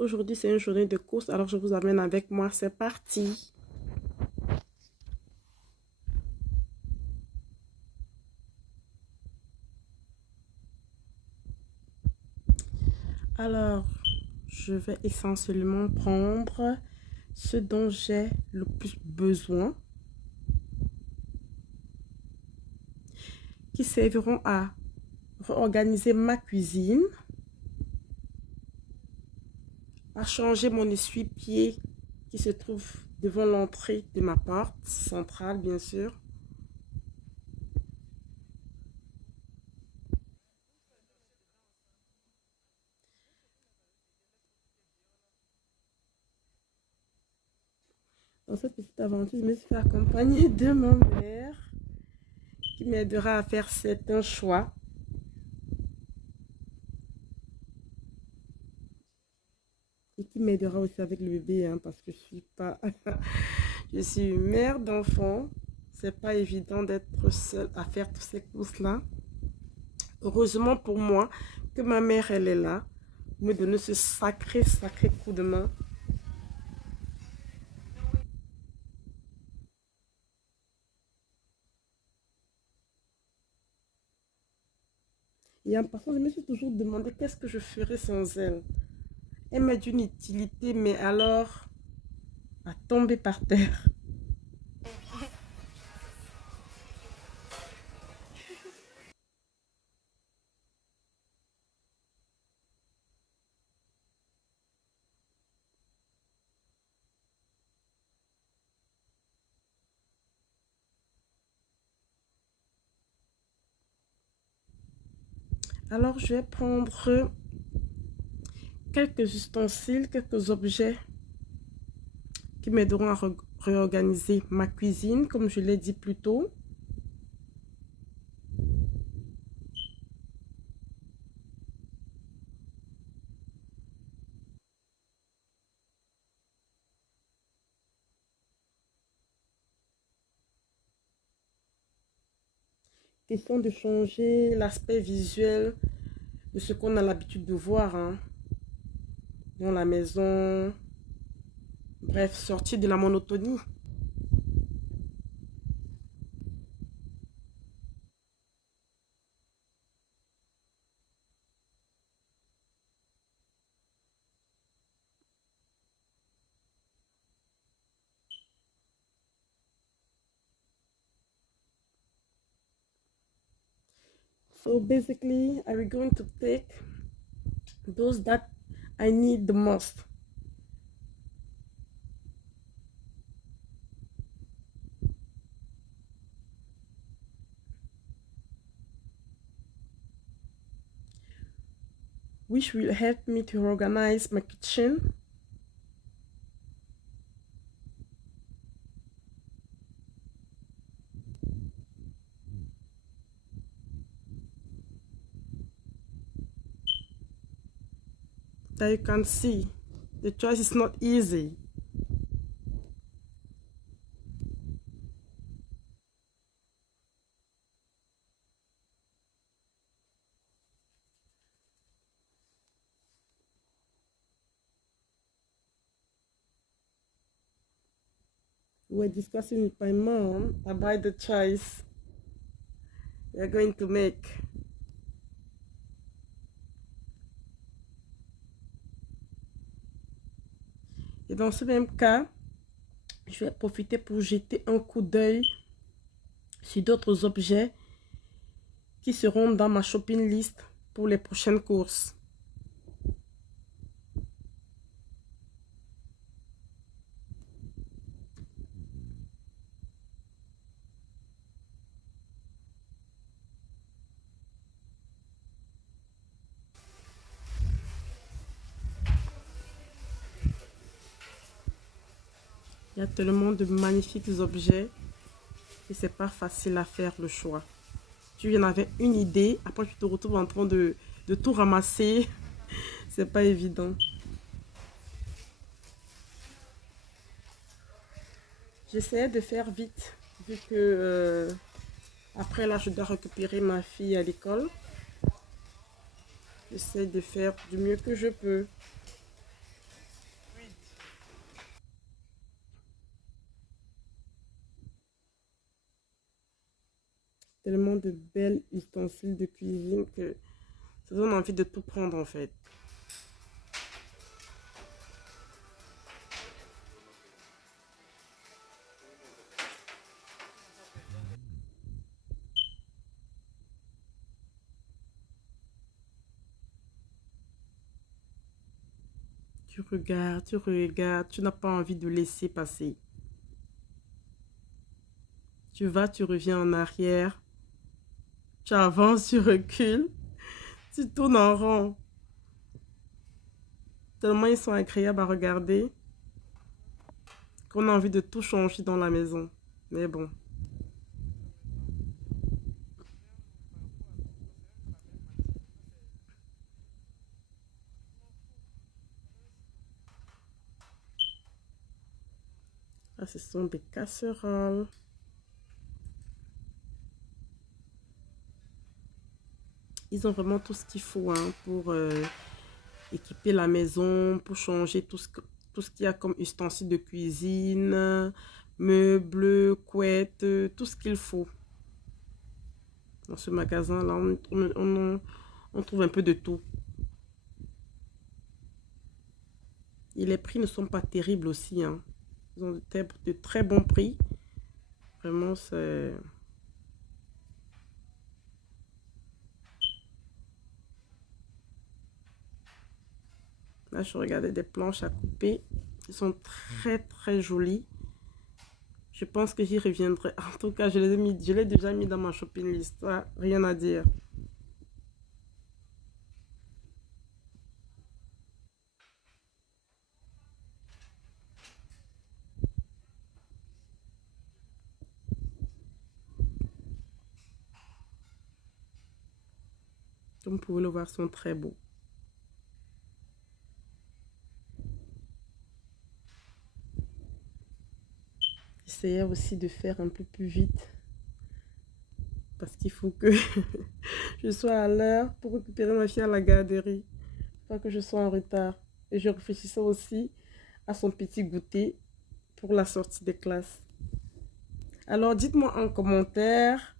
Aujourd'hui, c'est une journée de course, alors je vous amène avec moi. C'est parti. Alors, je vais essentiellement prendre ce dont j'ai le plus besoin, qui serviront à réorganiser ma cuisine, à changer mon essuie-pied qui se trouve devant l'entrée de ma porte centrale, bien sûr. Dans cette petite aventure, je me suis fait accompagner de ma mère qui m'aidera à faire certains choix. Et qui m'aidera aussi avec le bébé, hein, parce que je suis pas... je suis une mère d'enfant. C'est pas évident d'être seule à faire toutes ces courses-là. Heureusement pour moi que ma mère, elle est là, pour me donner ce sacré coup de main. Et en passant, je me suis toujours demandé qu'est-ce que je ferais sans elle. Elle m'a d'une utilité, mais alors, à tomber par terre. Alors, je vais prendre quelques ustensiles, quelques objets qui m'aideront à réorganiser ma cuisine, comme je l'ai dit plus tôt. Question de changer l'aspect visuel de ce qu'on a l'habitude de voir, hein, dans la maison. Bref, sortir de la monotonie. So basically, I'm going to take those that I need the most. Which will help me to organize my kitchen. That you can see, the choice is not easy. We're discussing with my mom about the choice we're going to make. Et dans ce même cas, je vais profiter pour jeter un coup d'œil sur d'autres objets qui seront dans ma shopping list pour les prochaines courses. Il y a tellement de magnifiques objets et c'est pas facile à faire le choix. Tu en avais une idée, après tu te retrouves en train de tout ramasser. C'est pas évident. J'essayais de faire vite, vu que après là, je dois récupérer ma fille à l'école. J'essaie de faire du mieux que je peux. Tellement de belles ustensiles de cuisine que ça donne envie de tout prendre en fait. Tu regardes, tu n'as pas envie de laisser passer. Tu vas, tu reviens en arrière, tu avances, tu recules, tu tournes en rond. Tellement ils sont agréables à regarder qu'on a envie de tout changer dans la maison. Mais bon, là ce sont des casseroles. Ils ont vraiment tout ce qu'il faut hein, pour équiper la maison, pour changer tout ce qu'il y a comme ustensiles de cuisine, meubles, couettes, tout ce qu'il faut. Dans ce magasin-là, on trouve un peu de tout. Et les prix ne sont pas terribles aussi. Hein. Ils ont de très bons prix. Vraiment, c'est... Là, je regardais des planches à couper. Ils sont très, très jolis. Je pense que j'y reviendrai. En tout cas, je l'ai déjà mis dans ma shopping list. Ça, rien à dire. Comme vous pouvez le voir, ils sont très beaux. J'essayais aussi de faire un peu plus vite. Parce qu'il faut que je sois à l'heure pour récupérer ma fille à la garderie. Pas que je sois en retard. Et je réfléchissais aussi à son petit goûter pour la sortie des classes. Alors dites-moi en commentaire,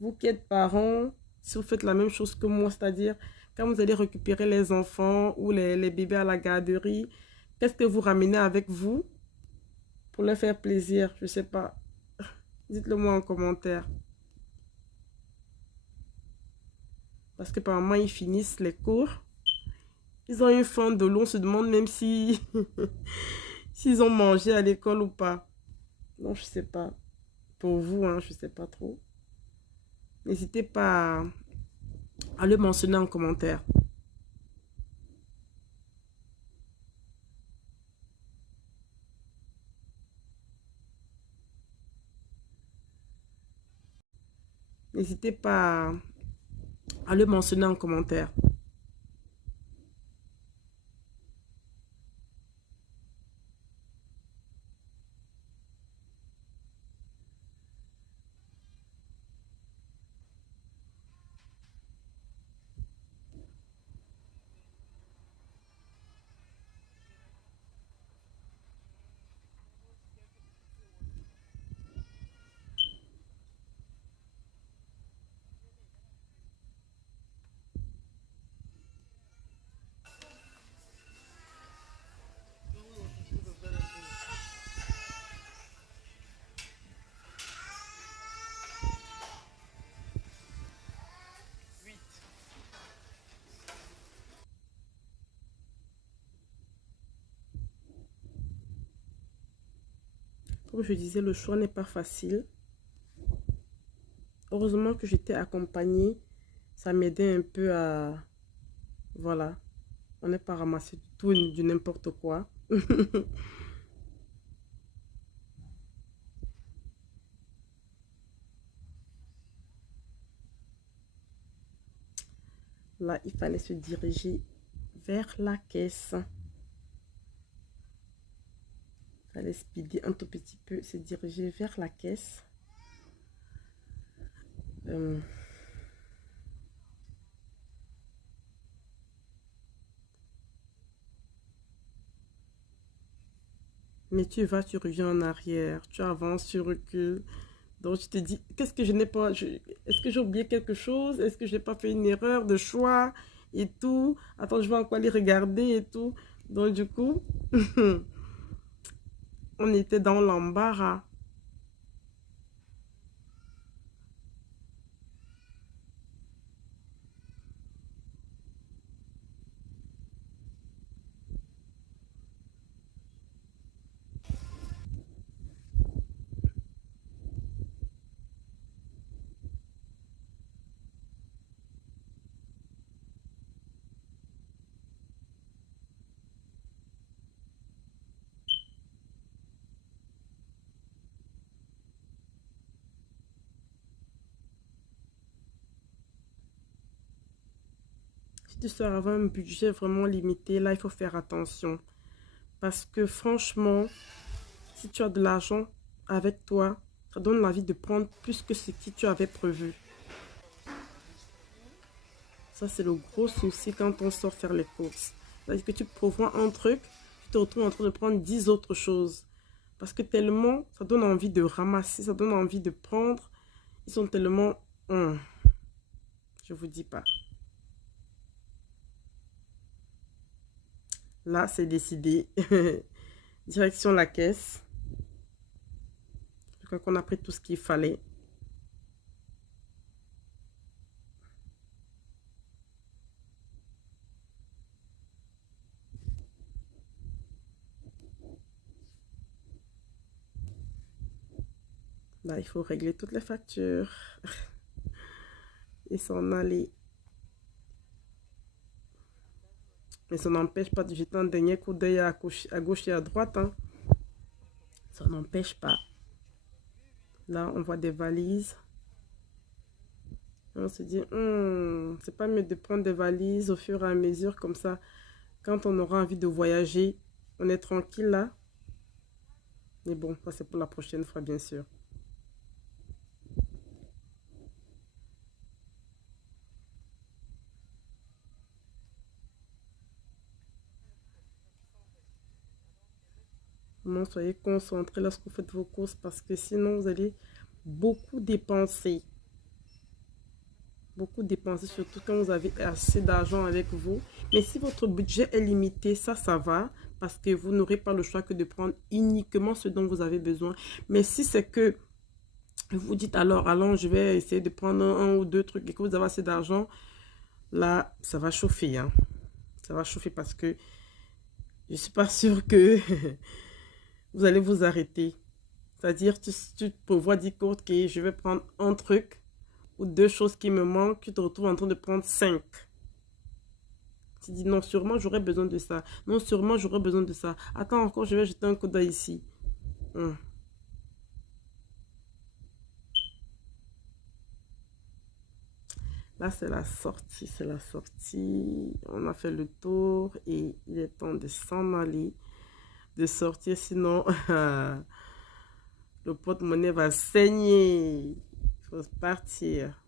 vous qui êtes parents, si vous faites la même chose que moi, c'est-à-dire quand vous allez récupérer les enfants ou les bébés à la garderie, qu'est-ce que vous ramenez avec vous pour leur faire plaisir? Je ne sais pas. Dites-le moi en commentaire. Parce que par moment, ils finissent les cours. Ils ont une faim de l'eau, on se demande même si s'ils ont mangé à l'école ou pas. Non, je sais pas. Pour vous, hein, je sais pas trop. N'hésitez pas à le mentionner en commentaire. N'hésitez pas à le mentionner en commentaire. Comme je disais, le choix n'est pas facile. Heureusement que j'étais accompagnée. Ça m'aidait un peu à... Voilà. On n'est pas ramassé du tout et du n'importe quoi. Là, il fallait se diriger vers la caisse. Il fallait speeder un tout petit peu, se diriger vers la caisse. Euh, mais tu vas, tu reviens en arrière, tu avances, tu recules, Donc, tu te dis, qu'est-ce que je n'ai pas... Est-ce que j'ai oublié quelque chose? Est-ce que je n'ai pas fait une erreur de choix et tout? Attends, je vais encore aller regarder et tout. Donc, du coup, on était dans l'embarras. Si tu sors avoir un budget vraiment limité, là, il faut faire attention. Parce que franchement, si tu as de l'argent avec toi, ça donne l'envie de prendre plus que ce que tu avais prévu. Ça, c'est le gros souci quand on sort faire les courses. C'est-à-dire que tu prévois un truc, tu te retrouves en train de prendre 10 autres choses. Parce que tellement, ça donne envie de ramasser, ça donne envie de prendre. Ils sont tellement... je vous dis pas. Là, c'est décidé. Direction la caisse. Je crois qu'on a pris tout ce qu'il fallait. Là, il faut régler toutes les factures et s'en aller. Mais ça n'empêche pas de jeter un dernier coup d'œil à gauche et à droite. Hein. Ça n'empêche pas. Là, on voit des valises. On se dit, c'est pas mieux de prendre des valises au fur et à mesure comme ça. Quand on aura envie de voyager, on est tranquille là. Mais bon, ça c'est pour la prochaine fois, bien sûr. Non, soyez concentrés lorsque vous faites vos courses parce que sinon vous allez beaucoup dépenser. Beaucoup dépenser, surtout quand vous avez assez d'argent avec vous. Mais si votre budget est limité, ça va parce que vous n'aurez pas le choix que de prendre uniquement ce dont vous avez besoin. Mais si c'est que vous dites alors, allons, je vais essayer de prendre un ou deux trucs et que vous avez assez d'argent, là, ça va chauffer. Hein. Ça va chauffer parce que je ne suis pas sûre que vous allez vous arrêter. C'est-à-dire, tu prévois, dire que je vais prendre un truc ou deux choses qui me manquent, tu te retrouves en train de prendre cinq. Tu dis non, sûrement j'aurais besoin de ça. Non, sûrement j'aurais besoin de ça. Attends encore, je vais jeter un coup d'œil ici. Là, c'est la sortie, c'est la sortie. On a fait le tour et il est temps de s'en aller, de sortir, sinon le porte-monnaie va saigner. Il faut partir.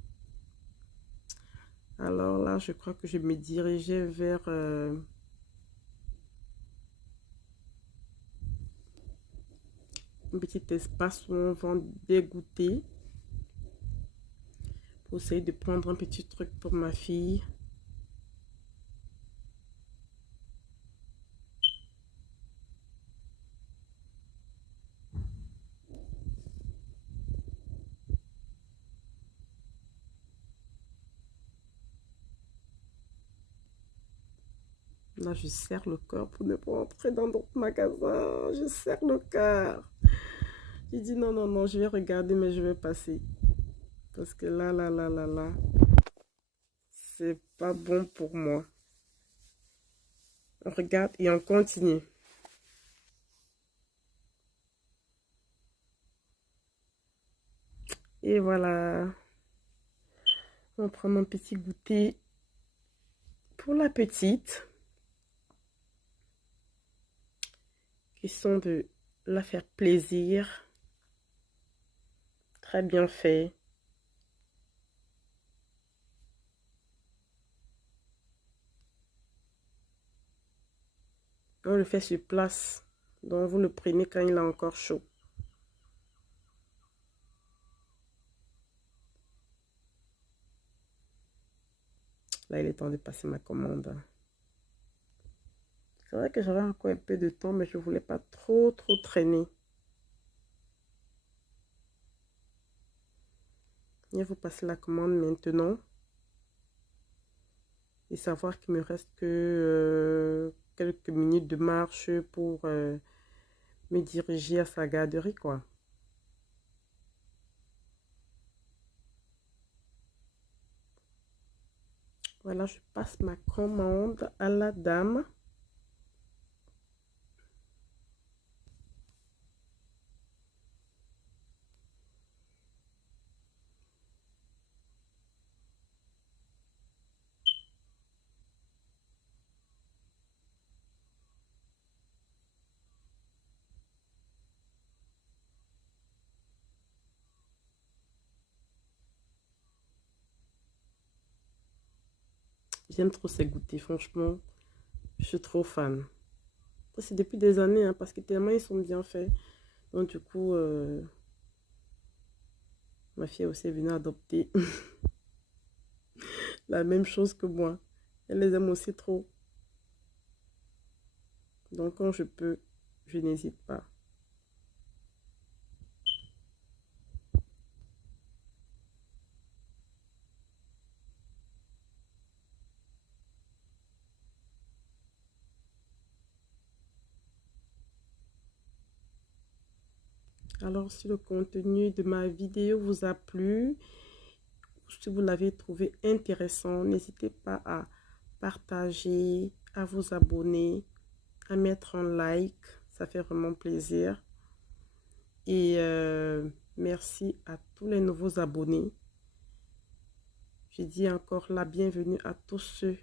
Alors là, je crois que je me dirigeais vers un petit espace où on vend des goûters. Pour essayer de prendre un petit truc pour ma fille. Là, je serre le cœur pour ne pas entrer dans d'autres magasins. Je serre le cœur. J'ai dit non, non, non, je vais regarder, mais je vais passer. Parce que là, c'est pas bon pour moi. On regarde et on continue. Et voilà. On prend un petit goûter pour la petite. Question de la faire plaisir. Très bien fait. On le fait sur place. Donc, vous le prenez quand il est encore chaud. Là, il est temps de passer ma commande. C'est vrai que j'avais encore un peu de temps, mais je ne voulais pas trop traîner. Je vais vous passer la commande maintenant. Et savoir qu'il me reste que quelques minutes de marche pour me diriger à sa garderie, quoi. Voilà, je passe ma commande à la dame. J'aime trop ces goûters, franchement. Je suis trop fan. C'est depuis des années, hein, parce que tellement ils sont bien faits. Donc du coup, ma fille aussi est venue adopter la même chose que moi. Elle les aime aussi trop. Donc quand je peux, je n'hésite pas. Alors, si le contenu de ma vidéo vous a plu, si vous l'avez trouvé intéressant, n'hésitez pas à partager, à vous abonner, à mettre un like. Ça fait vraiment plaisir. Et merci à tous les nouveaux abonnés. Je dis encore la bienvenue à tous ceux